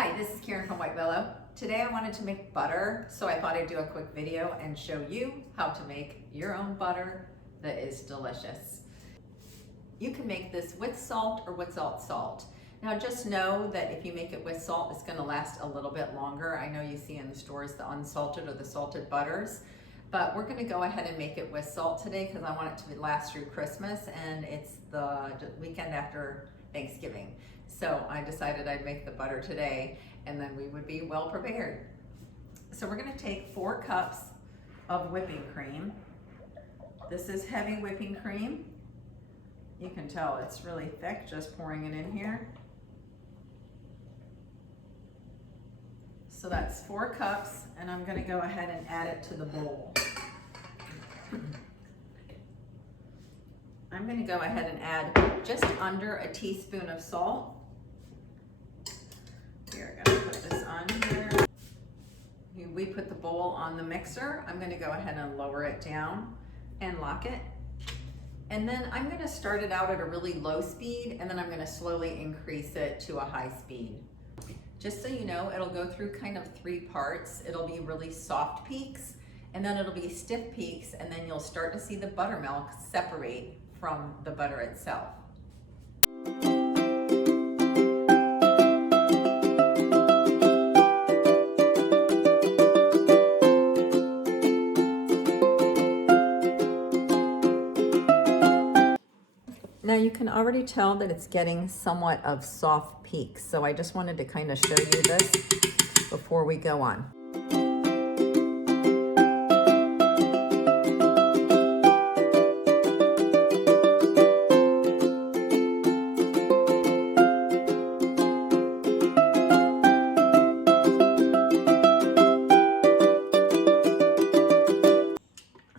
Hi, this is Karen from White Willow. Today I wanted to make butter, so I thought I'd do a quick video and show you how to make your own butter that is delicious. You can make this with salt or without salt. Now just know that if you make it with salt, it's gonna last a little bit longer. I know you see in the stores the unsalted or the salted butters, but we're gonna go ahead and make it with salt today because I want it to last through Christmas, and it's the weekend after Thanksgiving. So I decided I'd make the butter today and then we would be well prepared. So we're gonna take 4 cups of whipping cream. This is heavy whipping cream. You can tell it's really thick just pouring it in here. So that's 4 cups, and I'm gonna go ahead and add it to the bowl. I'm gonna go ahead and add just under a teaspoon of salt. Here, I'm gonna put this on here. We put the bowl on the mixer. I'm gonna go ahead and lower it down and lock it. And then I'm gonna start it out at a really low speed, and then I'm gonna slowly increase it to a high speed. Just so you know, it'll go through kind of 3 parts. It'll be really soft peaks, and then it'll be stiff peaks, and then you'll start to see the buttermilk separate from the butter itself. Now you can already tell that it's getting somewhat of soft peaks, so I just wanted to kind of show you this before we go on.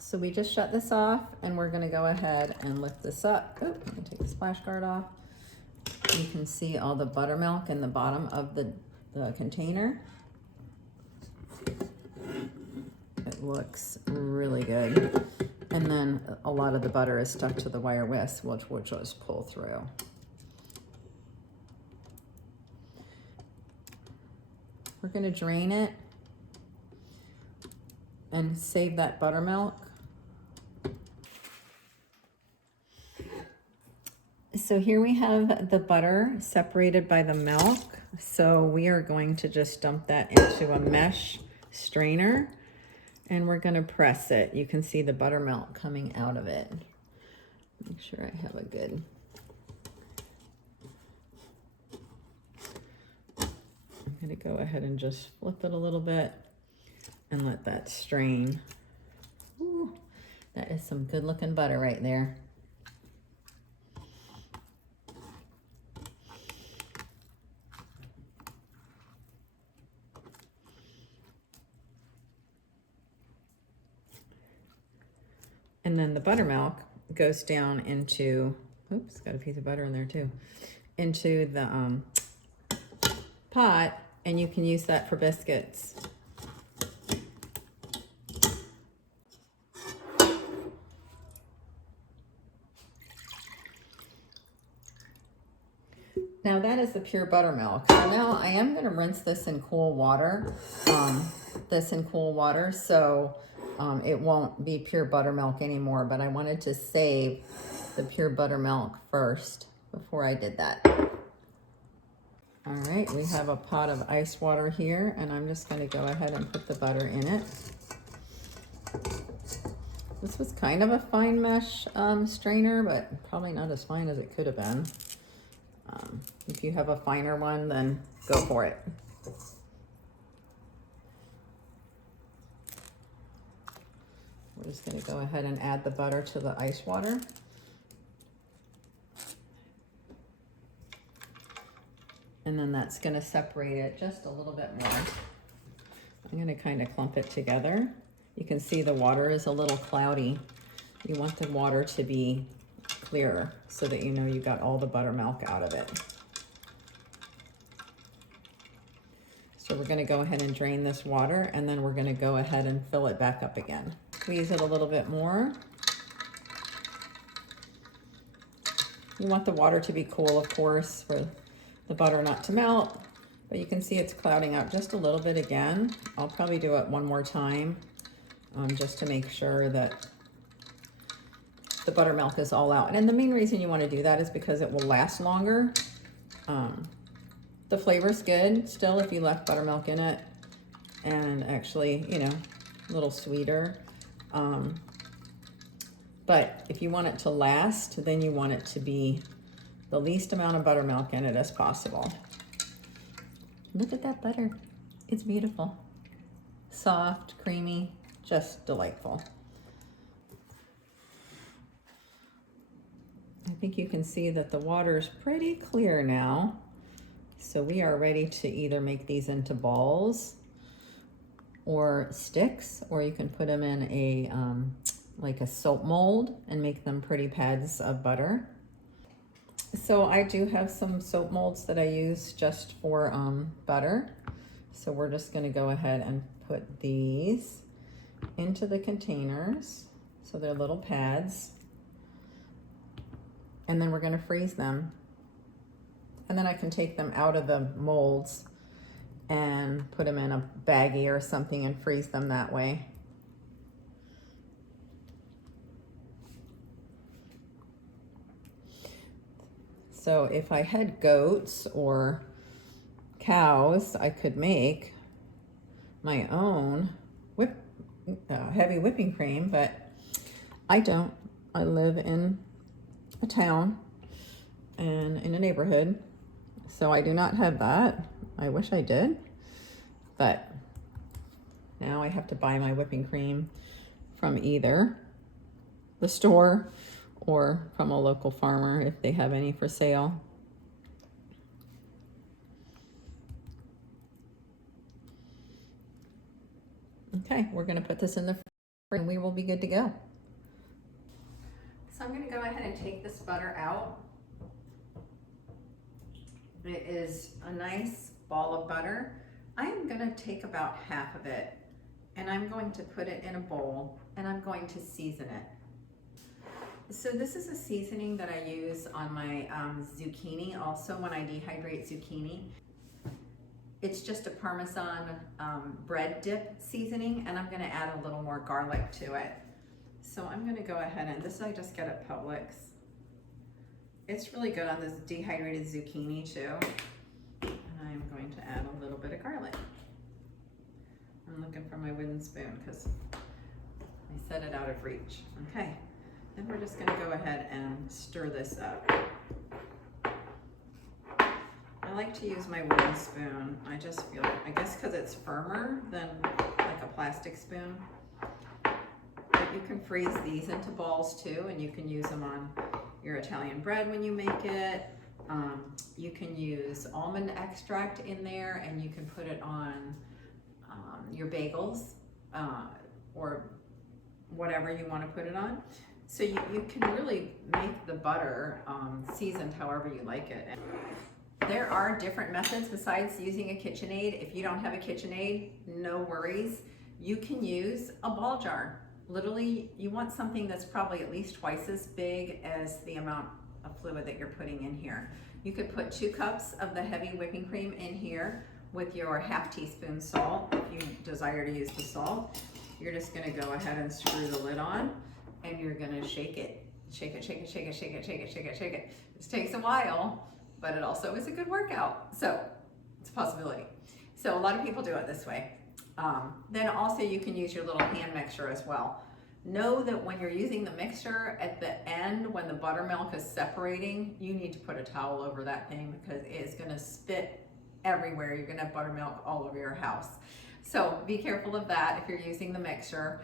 So we just shut this off, and we're gonna go ahead and lift this up. Oh, let me take the splash guard off. You can see all the buttermilk in the bottom of the container. It looks really good. And then a lot of the butter is stuck to the wire whisk, which we'll just pull through. We're gonna drain it and save that buttermilk. So here we have the butter separated by the milk. So we are going to just dump that into a mesh strainer, and we're gonna press it. You can see the buttermilk coming out of it. Make sure I have a good. I'm gonna go ahead and just flip it a little bit and let that strain. Ooh, that is some good looking butter right there. And then the buttermilk goes down into, oops, got a piece of butter in there too, into the pot, and you can use that for biscuits. Now that is the pure buttermilk. So now I am going to rinse this in cool water, so it won't be pure buttermilk anymore, but I wanted to save the pure buttermilk first before I did that. All right, we have a pot of ice water here, and I'm just going to go ahead and put the butter in it. This was kind of a fine mesh strainer, but probably not as fine as it could have been. If you have a finer one, then go for it. We're just going to go ahead and add the butter to the ice water. And then that's going to separate it just a little bit more. I'm going to kind of clump it together. You can see the water is a little cloudy. You want the water to be clearer so that you know you got all the buttermilk out of it. So we're going to go ahead and drain this water, and then we're going to go ahead and fill it back up again. Squeeze it a little bit more. You want the water to be cool, of course, for the butter not to melt, but you can see it's clouding out just a little bit again. I'll probably do it one more time just to make sure that the buttermilk is all out. And the main reason you want to do that is because it will last longer. The flavor's good still if you left buttermilk in it, and actually, you know, a little sweeter. But if you want it to last, then you want it to be the least amount of buttermilk in it as possible. Look at that butter. It's beautiful. Soft, creamy, just delightful. I think you can see that the water is pretty clear now. So we are ready to either make these into balls or sticks, or you can put them in a like a soap mold and make them pretty pads of butter. So I do have some soap molds that I use just for butter. So we're just gonna go ahead and put these into the containers. So they're little pads. And then we're gonna freeze them. And then I can take them out of the molds and put them in a baggie or something and freeze them that way. So if I had goats or cows, I could make my own heavy whipping cream, but I don't. I live in a town and in a neighborhood, so I do not have that. I wish I did, but now I have to buy my whipping cream from either the store or from a local farmer if they have any for sale. Okay, we're gonna put this in the fridge and we will be good to go. So I'm gonna go ahead and take this butter out. It is a nice ball of butter. I'm gonna take about half of it and I'm going to put it in a bowl and I'm going to season it. So this is a seasoning that I use on my zucchini, also when I dehydrate zucchini. It's just a Parmesan bread dip seasoning, and I'm gonna add a little more garlic to it. So I'm gonna go ahead and this I just get at Publix. It's really good on this dehydrated zucchini too. And I'm going to add a little bit of garlic. I'm looking for my wooden spoon because I set it out of reach. Okay. Then we're just gonna go ahead and stir this up. I like to use my wooden spoon. I just feel, I guess because it's firmer than like a plastic spoon. But you can freeze these into balls too, and you can use them on your Italian bread when you make it. You can use almond extract in there, and you can put it on your bagels or whatever you want to put it on. So you can really make the butter seasoned however you like it. There are different methods besides using a KitchenAid. If you don't have a KitchenAid, no worries. You can use a ball jar. Literally, you want something that's probably at least twice as big as the amount of fluid that you're putting in here. You could put 2 cups of the heavy whipping cream in here with your ½ teaspoon salt. If you desire to use the salt, you're just gonna go ahead and screw the lid on. And you're gonna shake it. Shake it, shake it, shake it, shake it, shake it, shake it, shake it. This takes a while, but it also is a good workout. So it's a possibility. So a lot of people do it this way. Then also you can use your little hand mixer as well. Know that when you're using the mixer at the end, when the buttermilk is separating, you need to put a towel over that thing because it's gonna spit everywhere. You're gonna have buttermilk all over your house. So be careful of that if you're using the mixer.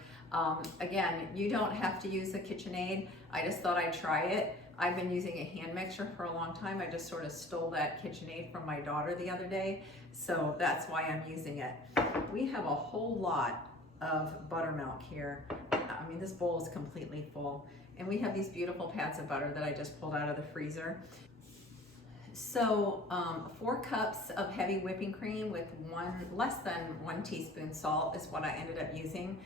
Again, you don't have to use a KitchenAid. I just thought I'd try it. I've been using a hand mixer for a long time. I just sort of stole that KitchenAid from my daughter the other day, so that's why I'm using it. We have a whole lot of buttermilk here. I mean, this bowl is completely full, and we have these beautiful pads of butter that I just pulled out of the freezer. So 4 cups of heavy whipping cream with less than 1 teaspoon salt is what I ended up using.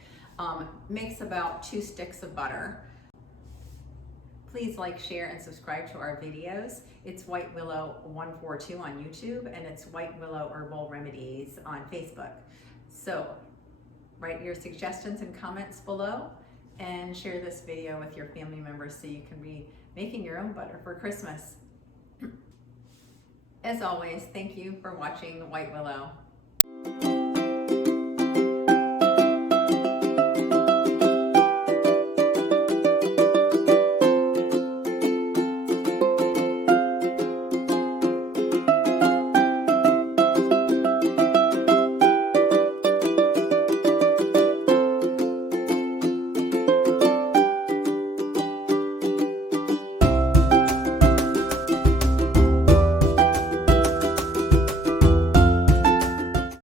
Makes about 2 sticks of butter. Please like, share, and subscribe to our videos. It's White Willow 142 on YouTube, and it's White Willow Herbal Remedies on Facebook. So write your suggestions and comments below, and share this video with your family members so you can be making your own butter for Christmas. As always, thank you for watching White Willow.